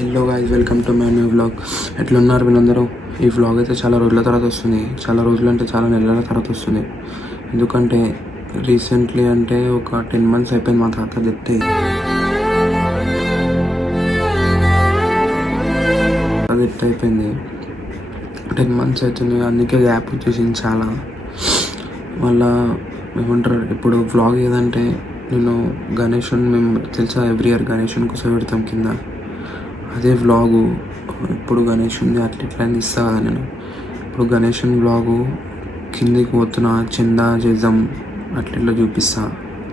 Hello guys, welcome to my new vlog. ఎట్లున్నారు వీళ్ళందరూ? ఈ వ్లాగ్ అయితే చాలా రోజుల తర్వాత వస్తుంది. చాలా రోజులు అంటే చాలా నెలల తర్వాత వస్తుంది. ఎందుకంటే రీసెంట్లీ అంటే ఒక 10 months అయిపోయింది మా తాత డెత్ అయిపోయింది. 10 months అవుతుంది, అందుకే గ్యాప్ వచ్చేసింది చాలా. మళ్ళా ఏమంటారు, ఇప్పుడు వ్లాగ్ ఏదంటే నేను గణేషన్ మేము తెలుసా ఎవ్రీ ఇయర్ గణేషన్ కూర్చోబెడతాం కింద. అదే వ్లాగు ఇప్పుడు గణేష్ ఉంది అట్లా ఇట్లా ఇస్తా కదా నేను. ఇప్పుడు గణేషన్ వ్లాగు కిందికి పోతున్నా, చందా చేద్దాం అట్లా ఇట్లా చూపిస్తా.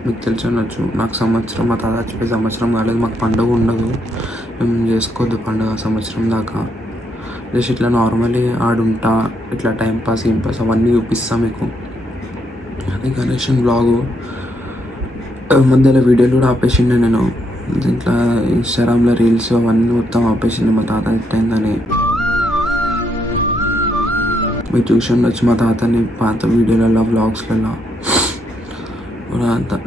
మీకు తెలిసి ఉండొచ్చు, నాకు సంవత్సరం మా తాత చెప్పే సంవత్సరం కాలేదు, మాకు పండుగ ఉండదు, మేము చేసుకోవద్దు పండుగ సంవత్సరం దాకా. జస్ట్ ఇట్లా నార్మలీ ఆడుంటా, ఇట్లా టైంపాస్ పాస్ అవన్నీ చూపిస్తా మీకు. అది గణేషన్ వ్లాగు. మధ్యలో వీడియోలు కూడా ఆపేసిండే నేను. దీంట్లో ఇన్స్టాగ్రామ్లో రీల్స్ అవన్నీ మొత్తం ఆపేసింది మా తాత ఎట్టయిందని. మీరు చూసి ఉండొచ్చు మా తాతని పాత వీడియోలలో వ్లాగ్స్లలో.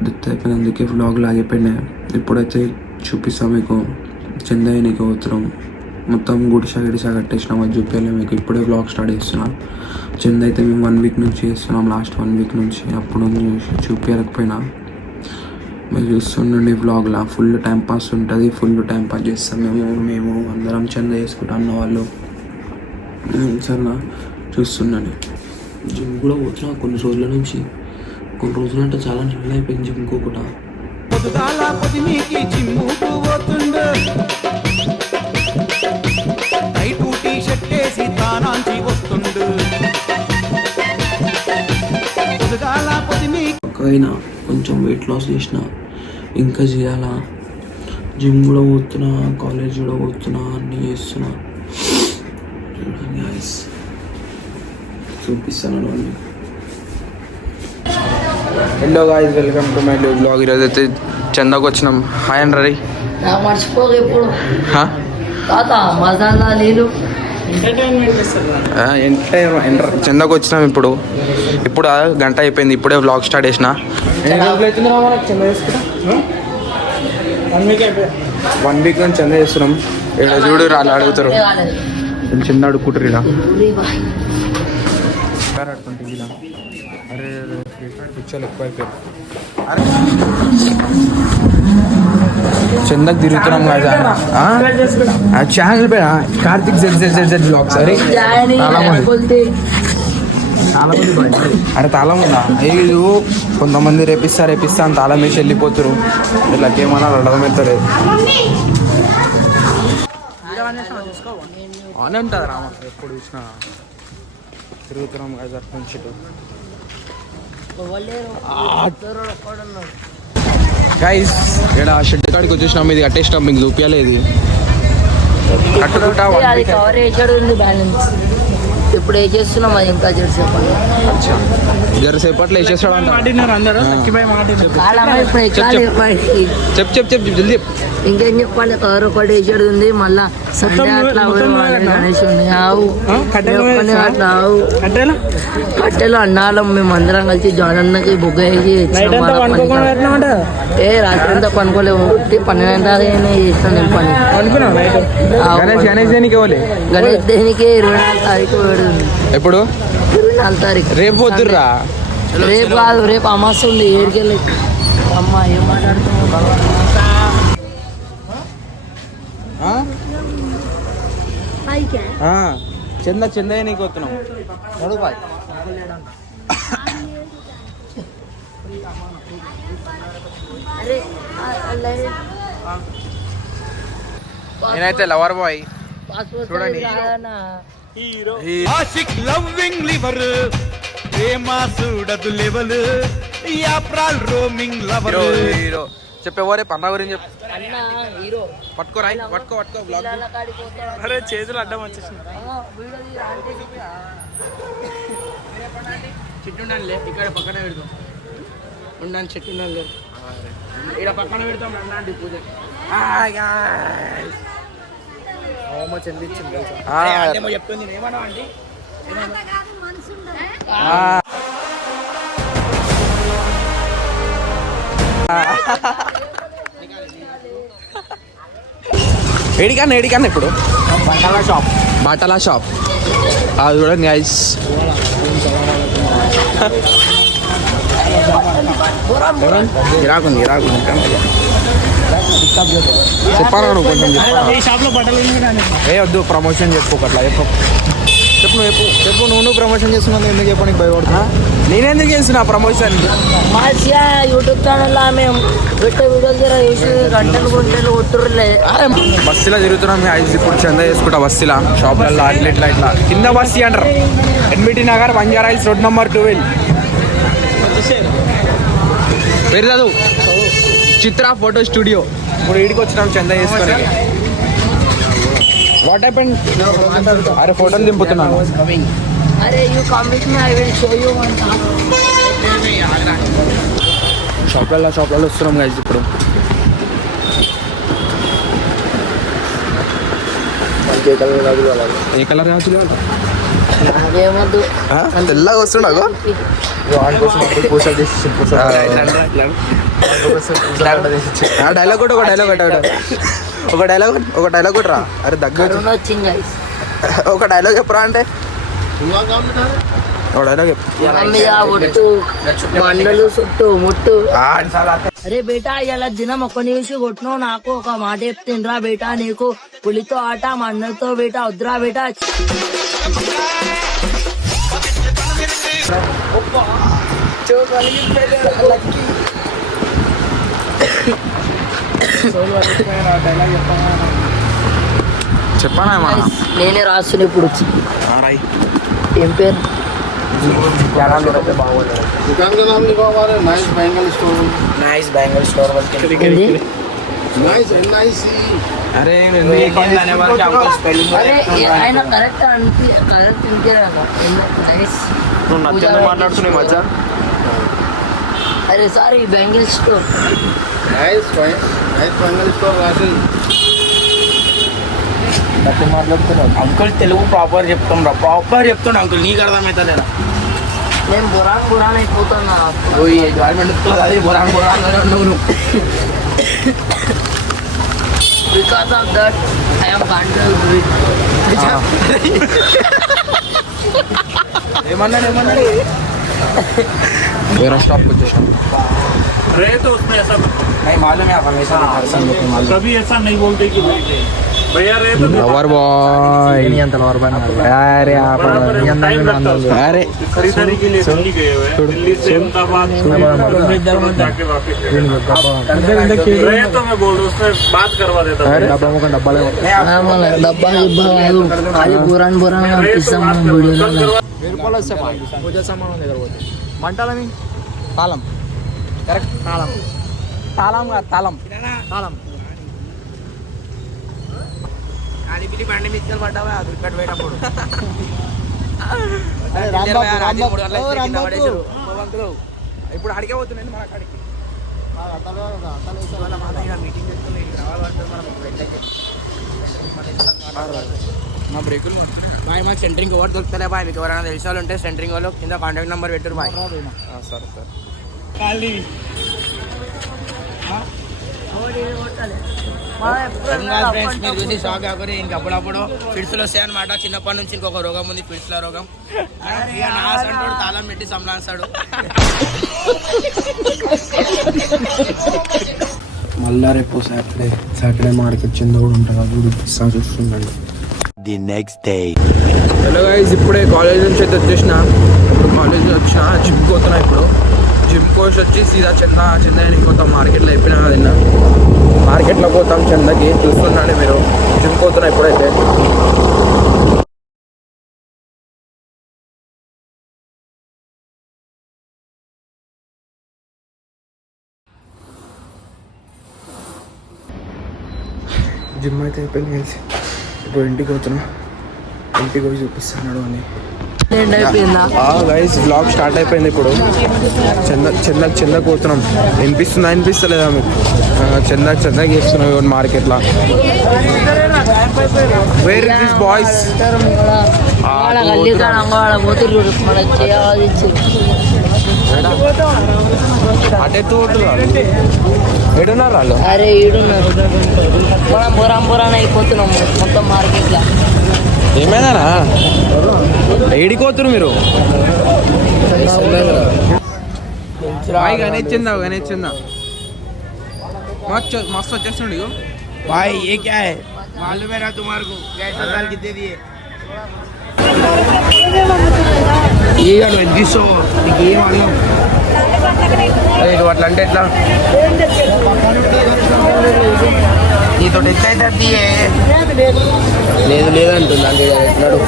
డెత్ అయిపోయింది, అందుకే వ్లాగ్లు ఆగిపోయినాయి. ఇప్పుడైతే చూపిస్తాం మీకు. చెందయ్యనికి పోతున్నాం, మొత్తం గుడిసా కట్టేసినాం, అది చూపించాలి మీకు. ఇప్పుడే వ్లాగ్ స్టార్ట్ చేస్తున్నాం. చెంద అయితే మేము 1 week నుంచి చేస్తున్నాం, లాస్ట్ 1 week నుంచి. అప్పుడు చూపించకపోయినా మీరు చూస్తుండండి వ్లాగ్లా. ఫుల్ టైం పాస్ ఉంటుంది, ఫుల్ టైం పాస్ చేస్తాం మేము అందరం చంద చేసుకుంటాం అన్న వాళ్ళు. సరేనా, చూస్తుండండి. జిమ్ కూడా పోతున్నా కొన్ని రోజుల నుంచి. కొన్ని రోజులు అంటే చాలా నెలలు అయిపోయింది జిమ్ కూడా. అయినా కొంచెం వెయిట్ లాస్ చేసిన, ఇంకా చేయాలా. జిమ్ కూడా పోతున్నా, కాలేజ్ కూడా పోతున్నా, అన్నీ చేస్తున్నా. చూపిస్తాను అన్నీ. Hello guys, welcome to my new blog. ఈరోజు అయితే చందాకు వచ్చినాం. హాయ్ అండి రై. చందాకు వచ్చినాం. ఇప్పుడు గంట అయిపోయింది, ఇప్పుడే వ్లాగ్ స్టార్ట్ చేసిన. 1 week నుంచి చంద చేస్తున్నాం. ఇక్కడ చూడు రాళ్ళు అడుగుతారు, చిన్న అడుక్కుంటారు ఇలా. అరే పిచ్చలు ఎక్కువ అయిపోయారు. చందకు తిరుగుతున్నాం కదా. ఛానల్ పేరు కార్తిక్ ZZZ బ్లాగ్స్. అరే అరే తాళం ఉందా? అయ్యో కొంతమంది రేపిస్తా అని తాళం వేసి వెళ్ళిపోతారు. వీళ్ళకేమన్నా అర్థమవుతలేదు. ఆనే ఉంటుంది రామ, ఎప్పుడు చూసినా తిరుగుతున్నాం కదా అటు నుంచి ఇటు. గైస్ ఇక్కడ షెడ్ కాడికి వచ్చేసినాం. ఇది కట్టేసినాం, మీకు చూపించలేదు. కట్టుకుంటా ఇప్పుడు ఏం చేస్తున్నాం, అది ఇంకా జరసేపట్లో వేసేస్తాడు అంట. చెప్పు జల్దీ. ఇంకేం చెప్పండి, కవర్ ఒకటి వేసేది ఉంది. మళ్ళా సండే అట్లా గణేష్ ఉంది. కట్టెలు అన్నాలం మేము అందరం కలిసి జానన్నకి బుగ్గ వేసి రాత్రి అంతా పనుకోలేము. 12 దాకా చేస్తాను నేను పని. గణేష్ దేనికి 24 తారీఖు ఎప్పుడు? 24 తారీఖు. రేపు పోతుర్రా? రేపు కాదు, రేపు అమాస ఉంది. ఏడికెళ్ళి అమ్మా ఏం మాట్లాడుతున్నావు? చంద నీకు వస్తున్నాం. నేనైతే లవర్ బాయ్ చూడండి. చెప్పేవారే పన్నా గురించి చెప్పు. పట్టుకోరా, పట్టుకో. అరే చేతులు అడ్డం వచ్చేసింది. చెట్టు ఉండాలి, ఇక్కడ పక్కన పెడతాం. ఉండాలి చెట్టు ఉండాలి, ఇక్కడ పక్కన పెడతాం. అన్నాంటి పూజ చెందించింది చెప్తుంది. ఏమన్నా అండి ఏడికన్నా ఇప్పుడు బట్టల షాప్ అది చూడండి గైస్. గిరాకుంది చెప్పాను నువ్వు కొంచెం ఏ వద్దు ప్రమోషన్ చెప్పుకోకట్లా చెప్పు నువ్వు ప్రమోషన్ చేస్తున్నావు ఎందుకు చెప్పడానికి భయపడుతున్నా? నేనెందుకు చేస్తున్నా ప్రమోషన్? మంచిగా యూట్యూబ్ ఛానల్లో మేము పెట్టే వీడియోలు చూసి గంటలు కొట్టుర్లే. బస్సులో తిరుగుతున్నాం గైస్. ఇప్పుడు చందా చేసుకుంటా బస్సులా షాప్లలో అట్లా ఇట్లా కింద బస్సు అంటారు. NBT Nagar Banjara hills road number 12. పేరు చదువు చిత్ర ఫోటో స్టూడియో. ఇప్పుడు వీడికి వచ్చినాం చందా చేసుకొని. What happened? అరే ఫోటోలు దింపుతున్నాను. అరే you come with me, I will show you one. షాప్లలో వస్తున్నాం గైస్ ఇప్పుడు. ఏ కలర్ కావచ్చు? నాకేమద్దు. తెల్లగా వస్తున్నావు. డైలాగ్ ఒక డైలాగ్ కొట్టరా. అరే దగ్గర వచ్చింది ఒక డైలాగ్ చెప్పరా అంటే ఒక డైలాగ్ ఒట్టు మండలు చుట్టూ ముట్టు. అరే బేటా ఇలా దినం ఒక్క నిమిషం కొట్టినావు, నాకు ఒక మాట చెప్తుండ్రా బేటా, నీకు పులితో ఆట మండలతో బేటా వద్దురా బేటా. చెప్పానా? నేనే రాస్తున్నా ఇప్పుడు. ఏం పేరు? అరే ఆయన కరెక్ట్ నువ్వు మాట్లాడుతున్నావు మధ్య. అరే సారీ బ్యాంగిల్ స్టోర్. మాట్లాడుతున్నావు అంకుల్. తెలుగు ప్రాపర్ చెప్తున్నా అంకుల్. నీకు అర్థమవుతా లేదా? నేను బురాన్ అయిపోతున్నా. అదే బురాన్ నువ్వు. Because of that, I am bundled with. ఏమన్నాడు? వేరే స్టాప్ వచ్చేసాం. तो उसमें ऐसा नहीं मालूम है आप हमेशा कभी ऐसा नहीं बोलते कि भैया रहे तो लवर बॉय अरे आप अरे खरीदारी के लिए दिल्ली गए हुए हैं। दिल्ली से अहमदाबाद जाके वापस रहे तो मैं बोल रहा हूँ उसमें बात करवा देता డబ్బా కాదు, ఖాళీ బురాన్ పంపిస్తాం మనం వీడియోలో. మంటాలని తాళం కరెక్ట్. తాళం కాలిపిలి బండి మిక్కలు పడ్డావా క్రికెట్ పోయినప్పుడు. ఇప్పుడు అడిగే పోతున్నాయి మన అక్కడికి. మీటింగ్ చేస్తుంది మా బ్రేకులు బాయ్. మాకు సెంటరింగ్ ఎవరు దొరుకుతలే బాయ్. మీకు ఎవరైనా తెలిసిన వాళ్ళు ఉంటే సెంటరింగ్ వాళ్ళు కింద కాంటాక్ట్ నెంబర్ పెట్టారు బాయ్. సరే మీరు చూసి షాక్ అవ్వరు. ఇంక అప్పుడప్పుడు ఫిడ్స్లు వస్తాయి అనమాట. చిన్నప్పటి నుంచి ఇంకొక రోగం ఉంది, ఫిడ్స్ల రోగం. అంటాడు తాళం పెట్టి సంలాస్తాడు. మళ్ళా రేపు సాటర్డే మార్కెట్ చింద కూడా ఉంటుంది. అది కూడా చూస్తుందండి. The next day. Hello guys, ఇప్పుడే కాలేజ్ నుంచి అయితే వచ్చేసిన. ఇప్పుడు కాలేజ్ వచ్చిన జిమ్కి పోతున్నా. ఇప్పుడు జిమ్ కోర్స్ వచ్చి సీదా చందానికి పోతాం. మార్కెట్లో అయిపోయినా కదా, మార్కెట్లో పోతాం చందకి. చూస్తున్నాండి మీరు. జిమ్ పోతున్నా ఇప్పుడైతే. జిమ్ అయితే అయిపోయింది గైస్. ఇప్పుడు ఇంటికి పోతున్నా. ఇంటికి పోయి చూపిస్తున్నాడు అని గైస్. బ్లాగ్ స్టార్ట్ అయిపోయింది ఇప్పుడు. చందకు పోతున్నాం. వినిపిస్తలేదా మీకు? చందకి చేస్తున్నాం మార్కెట్లో. Where is this boys? అటే తోట ఎటున్నారు వాళ్ళు? అరే ఈడున్నారు మనం బొరాన్ అయిపోతున్నాం మొత్తం మార్కెట్ లా. ఏమైందనా ఏడికోతురు మీరు? గణేచ్చిందా మస్తు వచ్చేస్తుండే. भाई ये क्या है मालूम है ना तुम्हारे को? कैसा साल कितने दिए ये यार 200 ये वाला అట్లా అంటే ఎట్లా నీతో ఎంత అవుతుంది? లేదు లేదంటుంది అంటే ఎట్లాడు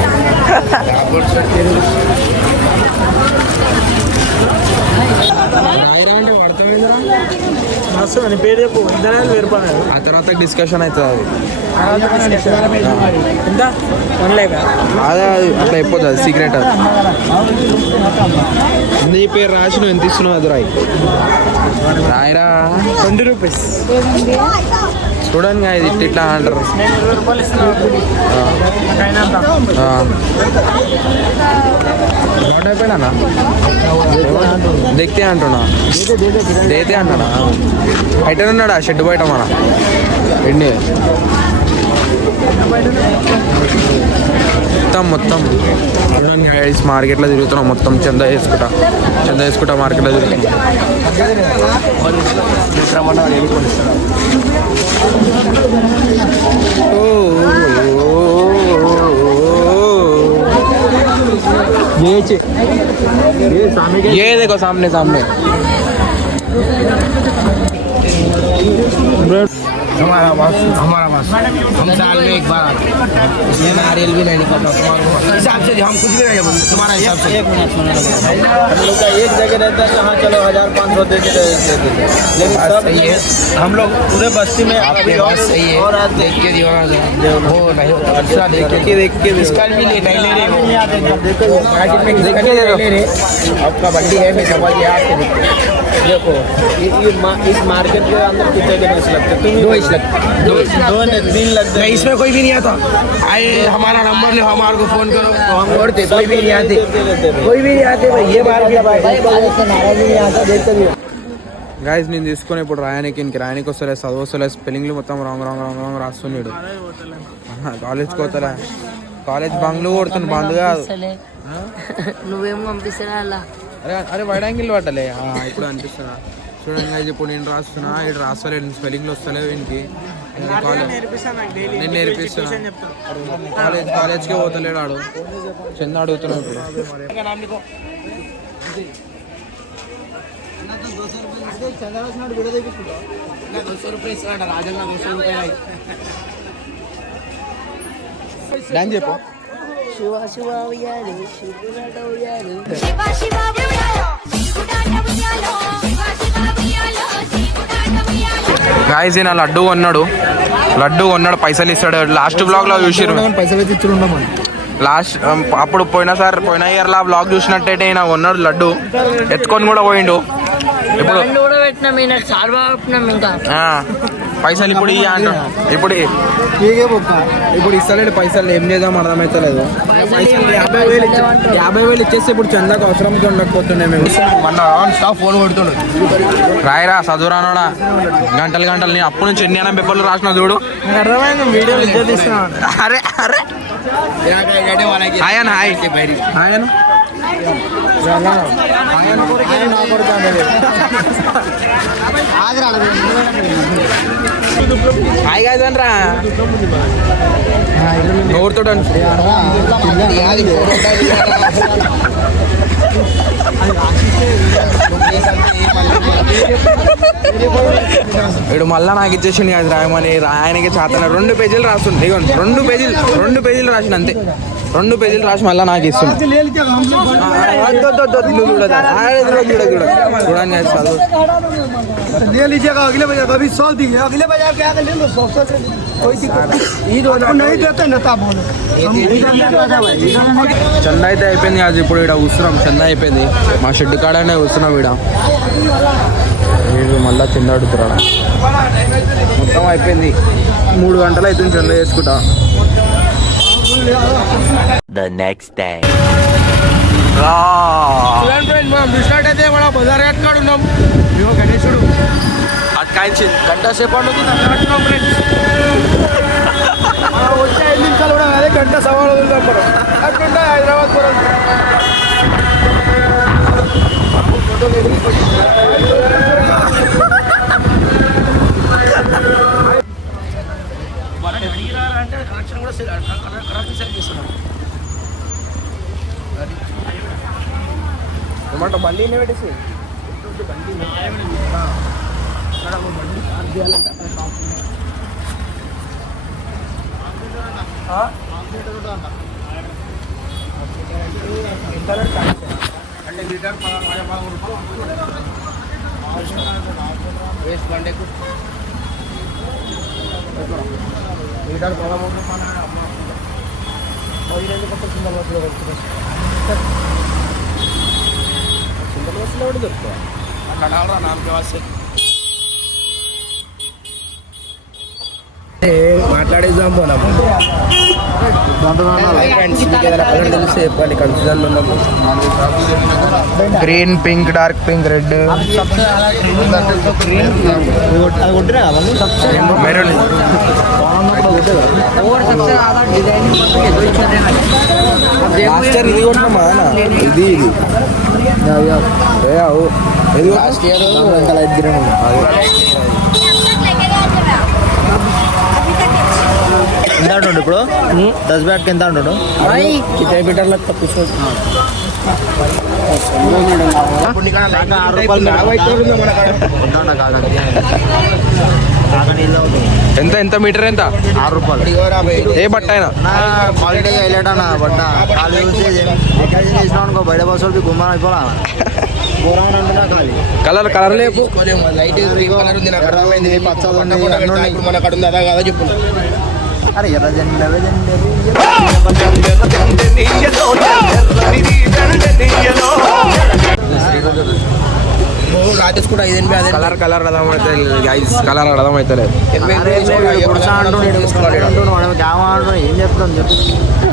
అని పేరు చెప్పు. ఇద్దరే వేరుపడారు. ఆ తర్వాత డిస్కషన్ అవుతుంది. ఎంత కొనలేక అదే అట్లా అయిపోతుంది సీక్రెట్. అది నీ పేరు రాసి నువ్వు ఎంత ఇస్తున్నావు అది రాయిరా. 20 రూపీస్. చూడండి ఇది ఇట్లా అంటారు. నేను 20 రూపాయలు ఇస్తున్నాను. అయిపోయినా దిక్తే అంటున్నా దేతే అంటున్నా. బయట ఉన్నాడా షెడ్ బయట మన ఎండి మొత్తం చూడండి గైస్ మార్కెట్లో తిరుగుతున్నాం. మొత్తం చందా వేసుకుంటా మార్కెట్లో తిరుగుతున్నాం. ये देखो सामने हमारा बस हम साल में एक बार आते हैं इसलिए नारियल भी नहीं निकलता तुम्हारे हिसाब से हम कुछ भी नहीं तुम्हारा हिसाब से। एक मिनट हम लोग का एक जगह रहता है जहाँ चलो 1500 दे देते लेकिन सब ये हम लोग पूरे बस्ती में आपके बात सही है और आज देख के दीवाना हो नहीं अच्छा देख के इसका भी नहीं ले रहे मार्केट में किसी का नहीं ले रहे आपका बंडी है मैं समझ गया आपके देखो इस मार्केट के अंदर कितने दिन लगते तुम दो दिन लगते हैं। इसमें कोई भी नहीं आता आए हमारा नंबर ले हमारे को फोन करो तो हम करते कोई भी नहीं आते भाई ये बार नहीं आता देखते भी గైస్ నేను తీసుకొని ఇప్పుడు రాయనికి వస్తలే చదువు వస్తలే స్పెల్లింగ్లు మొత్తం రాంగ్ రాస్తున్నాడు. కాలేజ్కి పోతలే కాలేజ్ బంగ్లు కొడుతుంది బంద్ కాదు. నువ్వేం పంపిస్తారా అలా? అరే వైడ్ యాంగిల్ పట్టలే ఇప్పుడు అనిపిస్తున్నా. చూడండి గైస్ ఇప్పుడు నేను రాస్తున్నా ఇటు రాస్తలేదు స్పెల్లింగ్లు వస్తలేవు వీనికి. నేను నేర్పిస్తున్నా. కాలేజ్కే పోతలేడు ఆడు. చంద అడుగుతున్నాడు ఇప్పుడు. డాన్స్ చెప్పు. శివ శివ ఉయ్యాలు శివుడాట ఉయ్యాలు. గాయస్ ఈయన లడ్డు కొన్నాడు పైసలు ఇస్తాడు. లాస్ట్ బ్లాగ్ లో చూసిర్రు లాస్ట్ అప్పుడు పోయిన ఇయర్ లా బ్లాగ్ చూసినట్టయితే ఈయన కొన్నాడు లడ్డు ఎత్తుకొని కూడా పోయిండు. ఇప్పుడు పైసలు ఇప్పుడు ఇప్పుడు ఇస్తలేడు పైసలు. ఏం చేద్దాం అర్థమైతలేదు. 50,000 ఇచ్చేస్తే ఇప్పుడు చందాకు అవసరం ఉండకపోతుండే మేము. ఫోన్ కొడుతుండు రాయరా చదువురానోడా గంటలు నేను అప్పటి నుంచి ఎన్ని అన్న పేపర్లు రాసిన చూడు. అరే హాయ్ హాయ్ గాయస్ అనరా ఎవరితో ఇప్పుడు మళ్ళా నాకు ఇచ్చేసింది కాదు రాయమని. ఆయనకి చేతన 2 పేజీలు రాస్తుంది. 2 పేజీలు రాసిన అంతే. 2 పేజీలు రాసి మళ్ళీ నాకు ఇస్తుంది. చూడండి చదువు ले लीजिएगा अगले बाजार अभी 100 दी है अगले बाजार के आगे ले लो 100 से कोई दिक्कत नहीं देते ना ता बोलो చందా అయితే అయిపోయింది అది. ఇప్పుడు ఇక్కడ కూర్చున్నాం చందా అయిపోయింది. మా షెడ్ కాడనే కూర్చున్నాం ఇక్కడ. వీళ్ళు మళ్ళీ కింద అడుగుతున్నాడు. మొత్తం అయిపోయింది. 3 గంటలు అవుతుంది చందా చేసుకుంటా. The next day. మనం చూసినట్టయితే మన బజార్ కాడ ఉన్నాం. గణేశుడు కాయించింది. గంట సేపు పండుతుంది వచ్చే 5 నిమిషాలు కూడా అదే గంట సవాల్ వదులుతాం అట్లుంటే హైదరాబాద్ పోరాడు అంటే కనెక్షన్ కూడా కరెక్ట్ సెట్ చేస్తున్నాం ఏమంట బండి పెట్టేసి బండి అంటే లీటర్ 13 రూపాయలు వేస్ట్ బండేకు లీటర్ 13 రూపాయలు సింగల్ బస్సులో సింగల్ బస్సులో కూడా దొరుకుతాయి అట్లా అడాలరా నాలుగు వస్తే మాట్లాడేద్దాం పోనా తెలిస్తే చెప్పండి కన్ఫ్యూజన్ ఉన్నాము green pink dark pink red maroon master ఇది కొట్టినమ్మా ఇది ఇది లాస్ట్ ఇయర్ ఎంత అంటాడు ఇప్పుడు 10 బ్యాట్కి ఎంత అంటాడు మీటర్లకు తప్పించు ఎంత ఎంత మీటర్ ఎంత 6 రూపాయలు ఏ బట్ట అయినా క్వాలిటీ హైలైట్ అన్న బట్ట వాళ్ళు యూజ్ ఎక్కడ చేసినావు అనుకో బయట బస్సు గుమ్మం అయిపోలా కలర్ కలర్ లేపు లైట్ కలర్ ఉంది నాకు అర్థమైంది మన అక్కడ ఉంది అదా కదా చెప్పు అరే ఎర్ర జెండా కూడా 5 కలర్ కలర్ కలర్ అర్థమవుతలేదు ఏం చెప్తాను చెప్పు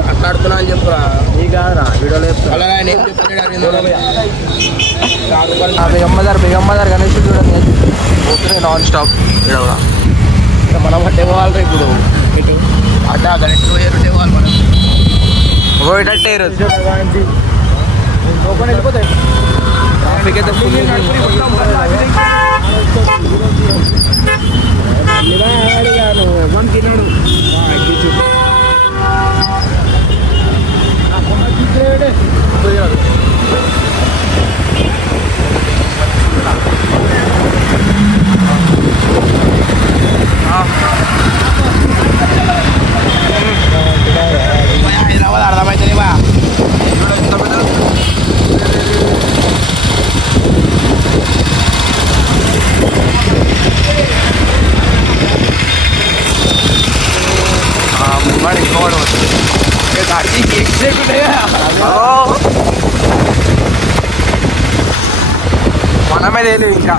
మాట్లాడుతున్నా అని చెప్పురా ఈ కాదురా వీడియోలో బిగమ్మదారు గణేష్ చూడండి పోతున్నాయి నాన్ స్టాప్ ఇక్కడ మనం అట్టే పోవాలి ఇప్పుడు మీటింగ్ అడ్డా గణేష్ పోయారు వాళ్ళు మనం పోయేటట్టే ఈరోజు వెళ్ళిపోతాయి ట్రాఫిక్ అయితే ఫుల్ హైదరాబాద్ అర్థమైతే బా మనమే లేదు ఇంకా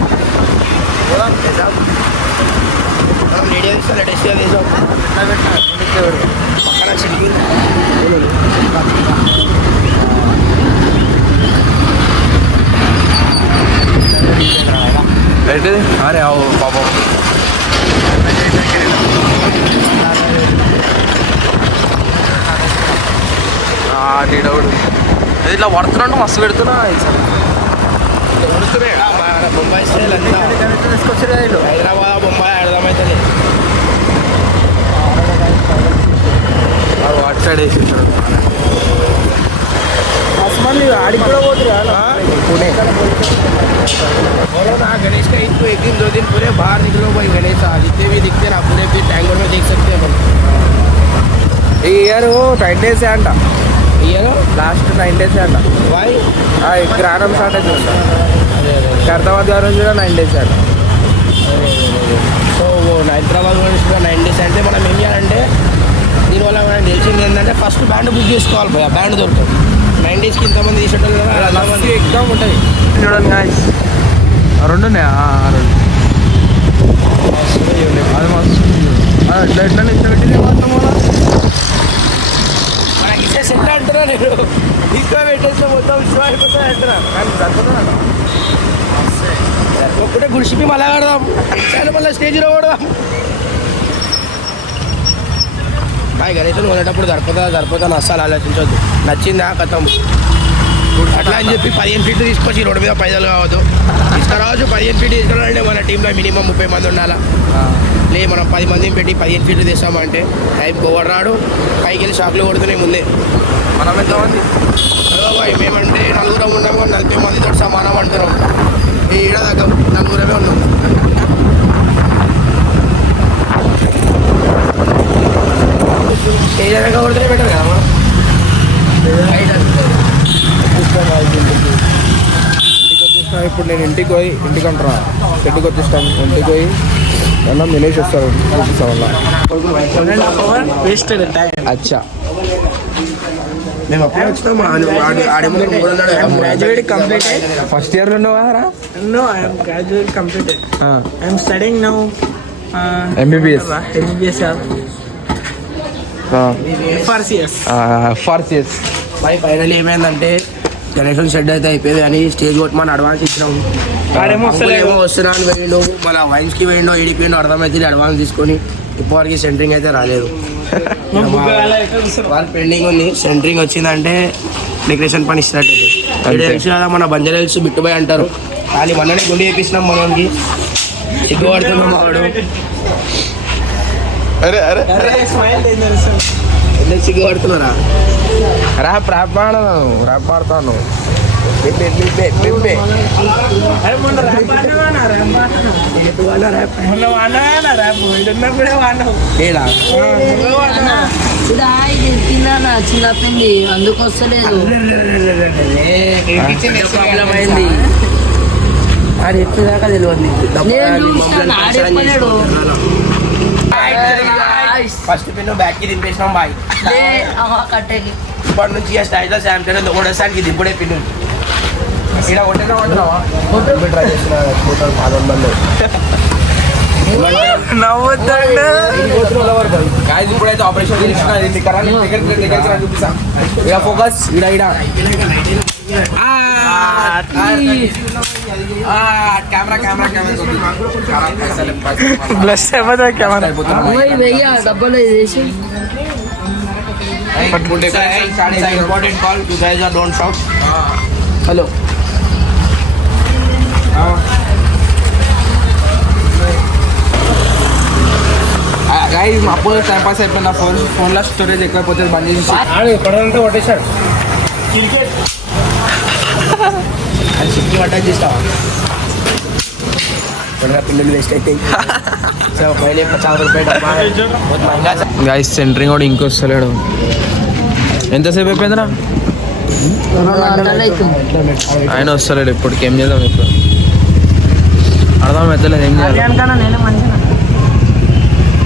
ఏంటిది అరే అవు పాపం నీడవుడు ఇట్లా పడుతున్నాడు మస్తు పెడుతున్నా బొంబాయి స్టైల్ అంతా తీసుకొచ్చారు హైదరాబాద్ బొంబాయి అర్థమవుతుంది అటు సైడ్ వేసేసాడు మళ్ళీ ఆడికి కూడా పోతున్నా पुणे बोलो ना गणेश का ईद को 1 दिन 2 दिन पूरे बाहर निकलो भाई गणेश जितने भी दिखते ना पूरे फिर टैंगोर में देख सकते हैं ఈ ఇయర్ 9 days అంట ఇయర్ లాస్ట్ 9 days అంట వాయ్ గ్రానం స్టార్ట్ అవుతుంది హైదరాబాద్ గారు కూడా 9 days అంట సో హైదరాబాద్ నుంచి కూడా 9 days అంటే మనం ఏం చేయాలంటే దీనివల్ల మనం తెలిసింది ఏంటంటే ఫస్ట్ బ్యాండ్ బుక్ చేసుకోవాలి భయ బ్యాండ్ దొరుకుతుంది 9 daysకి ఇంతమంది తీసేటోళ్ళు ఎగ్జామ్ ఉంటుంది చూడండి గాయ్స్ రెండు ఉన్నాయా రెండు అది మస్తు ఎట్లా ఎట్లా పెట్టింది మొత్తం మనకి ఇచ్చేసి ఎట్లా అంటున్నా నేను తీసుకొని పెట్టేస్తే మొత్తం విషయం అయిపోతుంది అంటున్నా కానీ సరిపోతుంది ఒక్కటే గుడిసిపి మళ్ళా కడదాం మళ్ళీ స్టేజ్లో కొడదాం. బాయ్ గణేశులు కొనేటప్పుడు సరిపోతా అస్సలు ఆలోచించవద్దు. నచ్చిందా కథం అట్లా అని చెప్పి 15 ఫీట్లు తీసుకొచ్చి రోడ్డు మీద పైసలు కావద్దు. తీసుకురావచ్చు 15 ఫీట్లు తీసుకురావాలంటే మన టీంలో మినిమం 30 మంది ఉండాలా. లే మనం 10 మందిని పెట్టి 15 ఫీట్లు తీస్తామంటే టైం కోవర్ రాడు. పైకి వెళ్ళి షాప్లో కొడుతున్నాయి ముందే. మనం ఎంతమంది మేమంటే నలుగురం ఉన్నాము, 40 మందితో సమానం అంటున్నాం. ఈ ఈడ దగ్గర నలుగురమే ఉన్నాం. స్టేజ్ అనగా కొడితే బెటర్ కదా మనం. ఇప్పుడు నేను ఇంటికి అంటారా షెడ్కి వచ్చేస్తాను. ఇంటికి పోయి అన్నం తినేసి వస్తాను. అచ్చా మేము అప్పుడే వచ్చినాం. గ్రాడ్యుయేట్ కంప్లీట్ ఫస్ట్ ఇయర్లో ఉన్నావు కదరా? No, I am graduate completed. I am studying now. MBBS. First years. First years. మరి ఫైనల్ ఏమైందంటే గణేశం షెడ్ అయితే అయిపోయింది అని స్టేజ్ కొట్టి మన అడ్వాన్స్ ఇచ్చినాము. ఏమో వస్తున్నాను వేయండు, మన వైన్స్కి వేయండు, ఏడిపోయిండు అర్థమైతే అడ్వాన్స్ తీసుకొని ఇప్పటివరకు సెంటరింగ్ అయితే రాలేదు. వాళ్ళు పెండింగ్ ఉంది. సెంటరింగ్ వచ్చిందంటే డెకరేషన్ పని స్టార్ట్ అవుతుంది. తెలిసి కదా మన బంజారాల్స్ బిట్టుబాయ్ అంటారు. కానీ మొన్ననే గుండె వేపించినాం మనకి. సిగ్గుపడుతున్నాం వాడు. ఎందుకు సిగ్గుపడుతున్నారా? ర్యాప్ పాడతాను. చిన్నపిండి అందుకు వస్తలేదు. ప్రాబ్లం అయింది. అది ఎప్పటిదాకా తెలియదు. ఫస్ట్ పిన్ బ్యాక్ కి దింపేసినాం బాయ్. కట్టేకి ఇప్పటి నుంచి ఆ స్టైల్లో శాంసంగ్ ఓడసానికి దింపుడే పిన్ ఇక్కడ ట్రై చేసిన ఇప్పుడైతే ఆపరేషన్ చూపిస్తా. ఇక ఫోకస్ ఇడ డబ్బులు వేసి important call. You guys are don't shout. Hello guys అప్పుడు టైం పాస్ అయిపోయింది. ఫోన్లో స్టోరేజ్ ఎక్కువైపోతుంది. బంద్ చేసి ఎక్కడంతా కొట్టేశాడు. అది సిక్కి అటాచ్ చేస్తావా? పిల్లలు వేస్ట్ అయితే పైన 50 రూపాయలు. గైస్ సెంటరింగ్ కూడా ఇంకొస్తలేడు. ఎంతసేపు అయిపోయిందిరా? ఆయన వస్తలేడు. ఇప్పటికి ఏం చేద్దాం? ఇప్పుడు అర్థం అవుతలేదు ఏం చేయాలి. నేనే మంచిగా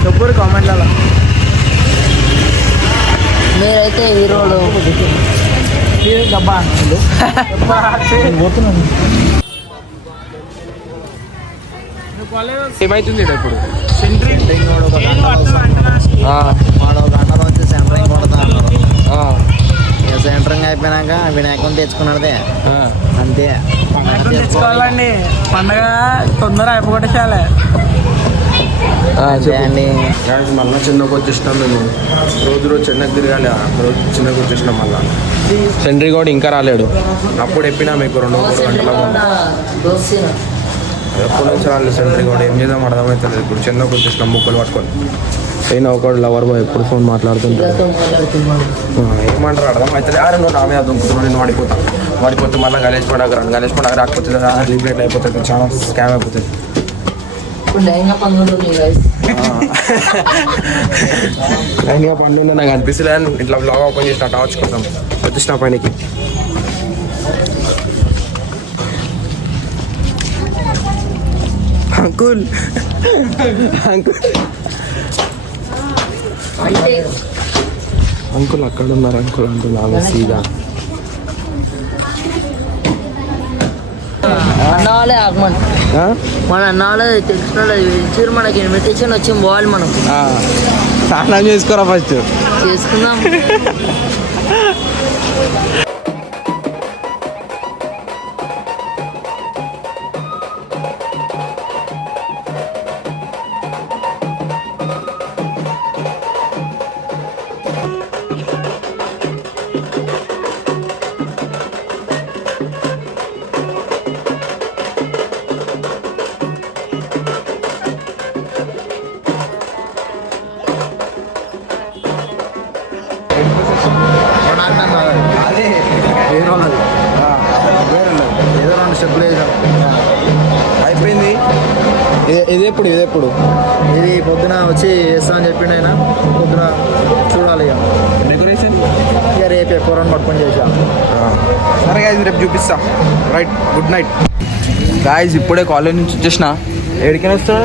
చెప్పు కామెంట్లలో. మీరైతే హీరోలు డబ్బా ఏమైతుంది ఇప్పుడు? వాడు ఒక గంటలో వచ్చి సెంటరింగ్ కొడతా అన్నారు. సెంటరింగ్ అయిపోయినాక వినాయకుని తెచ్చుకున్నదే అంతే. తెచ్చుకోవాలండి. పండగ తొందర అయిపోగొట్టేసాలే. అండి మళ్ళీ చిన్నకు వచ్చేసినాం మేము. రోజు చిన్నకు తిరగాలి. రోజు చిన్నకు వచ్చేసినాం మళ్ళీ. సెంట్రీ కూడా ఇంకా రాలేడు. అప్పుడు చెప్పినా మీకు 2-3 గంటల ఎప్పటి నుంచి రాలేదు సెంట్రీ కూడా. ఏం చేద్దాం అర్థమవుతుంది. ఇప్పుడు చిన్నకు వచ్చేసినాం ముక్కలు పట్టుకొని. అయినా ఒకడు లవర్ బాయ్ ఎప్పుడు ఫోన్ మాట్లాడుతుంటాడు. ఏమంటారు అర్థమవుతుంది. అరే నువ్వు నా మీద దుంకుతున్నావు, నేను వాడిపోతే మళ్ళీ గణేష్ పండుగ రాకపోతే లిమిటెడ్ అయిపోతుంది. చాలా స్కామ్ అయిపోతుంది. లైంగా పండుగ నాకు అనిపిస్తుంది. ఇట్లా బ్లాగ్ ఓపెన్ చేసిన టార్చ్ కోసం వచ్చేసిన పనికి. అంకుల్ అంకుల్ అక్కడ ఉన్నారు అంకుల్ అంటున్నా సీదా. అన్నవాళ్ళే ఆగమని మన అన్నవాళ్ళే తెలిసిన వాళ్ళు మనకి ఇన్విటేషన్ వచ్చి పోవాలి. మనం స్నానం చేసుకోరా ఫస్ట్. చేసుకుందాం. అడ్డం కాదు అదే వేరే వాళ్ళది ఏదో 2 స్టెప్లు వేసాం అయిపోయింది. ఇది ఎప్పుడు ఇది పొద్దున వచ్చి వేస్తా అని చెప్పిండు ఆయన. పొద్దున చూడాలి ఇక డెకరేషన్. ఇక రేపు కూరని పట్టుకొని చేసాం. సరే గాయస్ రేపు చూపిస్తా. Right, good night guys. ఇప్పుడే కాలేజ్ నుంచి వచ్చేసిన. ఎక్కడికైనా వస్తున్నా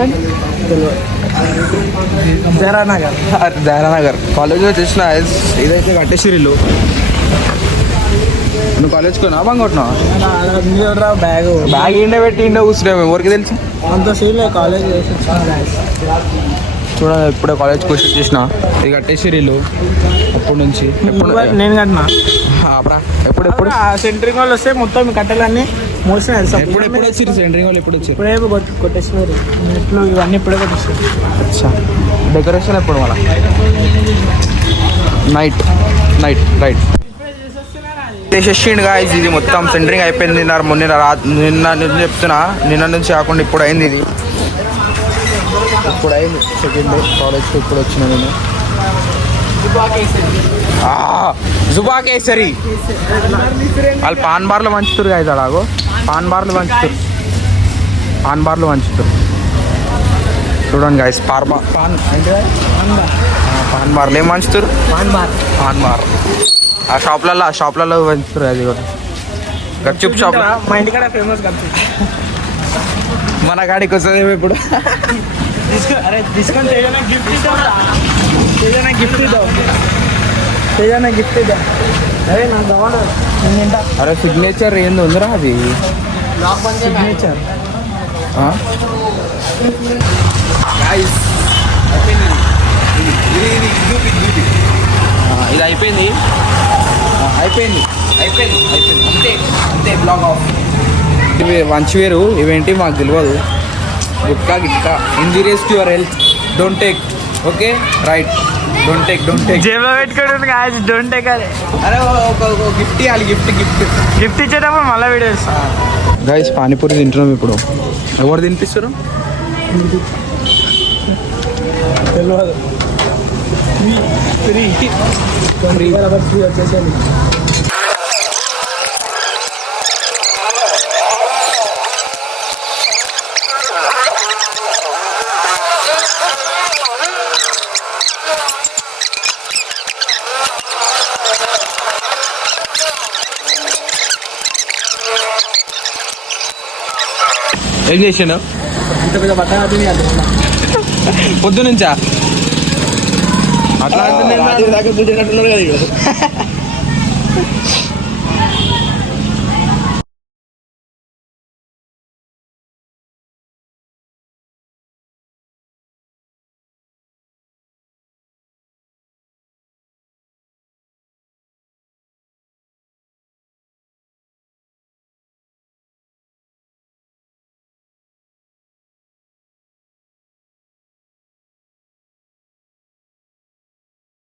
జయరానగర్ కాలేజ్ వచ్చేసిన. ఇదైతే కట్టేసిరిల్లు. నువ్వు కాలేజ్కి పోయినా బంగ్ కొట్టినావా? బ్యాగ్ ఇండే పెట్టి ఇండే కూర్చున్నావు, ఎవరికి తెలుసు? అంత సీన్లే కాలేజ్ చూడ ఇప్పుడే కాలేజ్కి వచ్చి వచ్చేసిన. ఇది కట్టేసిరిల్లు అప్పటి నుంచి. ఎప్పుడు నేను కట్టినా ఎప్పుడు సెంట్రింగ్ వాళ్ళు వస్తే మొత్తం కట్టెలన్నీ మోసినాయి. ఎప్పుడు వచ్చారు సెంటరింగ్ వాళ్ళు? ఎప్పుడు వచ్చారు? ఇప్పుడే కొట్టేసినారు నెట్లు ఇవన్నీ ఇప్పుడే కొట్టేస్తారు. అచ్చా, డెకరేషన్ ఎప్పుడు మళ్ళా? నైట్ రైట్ చేసేసిండు గాయస్. ఇది మొత్తం సెంటరింగ్ అయిపోయింది. నిన్న చెప్తున్నా, నిన్న నుంచి కాకుండా ఇప్పుడు అయింది. ఇది ఇప్పుడు అయింది. సెకండ్ డే కాలేజ్కి ఇప్పుడు వచ్చిన నేను. జుబా కేసరి వాళ్ళు పాన్ బార్లు పంచుతారు గాయస్. అలాగో పాన్ బార్లు పంచుతారు. చూడండి గాయస్, పాన్ అంటే పాన్ బార్లు ఏం పంచుతారు? పాన్ బార్ ఆ షాప్లలో పంచుతారు. అది కూడా గప్చుప్ షాప్. మా ఇంటికాడ ఫేమస్ మన కాడికి వస్తుంది ఇప్పుడు. అరే తీసుకొని గిఫ్ట్ ఇద్దాం. అరే నాకు కావాలి. అరే సిగ్నేచర్ ఏంది ఉందిరా అది? సిగ్నేచర్ ఇది అయిపోయింది. అంతే బ్లాగ్ ఆఫ్. ఇవి మంచి వేరు, ఇవేంటి మాకు తెలియదు. Gutka injurious to your health. Don't take. Okay right, don't take. జేబులో పెట్టుకోండి. Don't take. అరే ఒక గిఫ్ట్ ఇవ్వాలి. గిఫ్ట్ ఇచ్చేటప్పుడు మళ్ళీ వీడియోస్. గైస్ పానీపూరి తింటున్నాం ఇప్పుడు. ఎవరు తినిపిస్తారు? తెలియదు. ఫ్రీ వచ్చేసేది. ఏం చేసాను ఇంత పెద్ద బట్ట పొద్దు నుంచా? అట్లా దాకా